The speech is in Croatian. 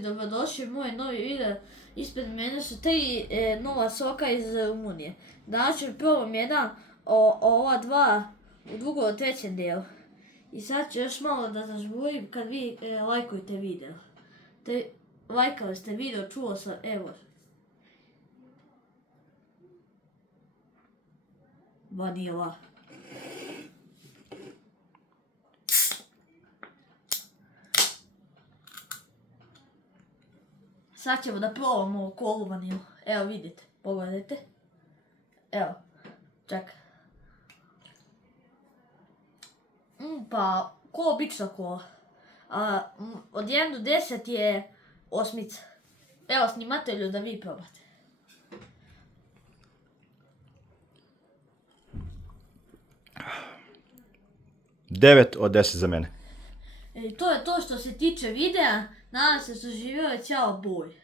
Dobrodošli u moj novi video. Ispred mene su 3 nova soka iz Rumunije. Danas ću probam jedan ova dva u drugom i trećem dijelu. I sad ću još malo da zažburim kad vi lajkujete video. Lajkali ste video, čuo sam, evo. Vanila. Sad ćemo da probamo ovu kolu vanilu. Evo vidite, pogledajte. Evo, čekaj. Pa, ko obična kola. Od 1 do 10 je 8. Evo snimatelju da vi probate. 9 od 10 za mene. To je to što se tiče videa. Nadam se su živjeli, ćao, boj.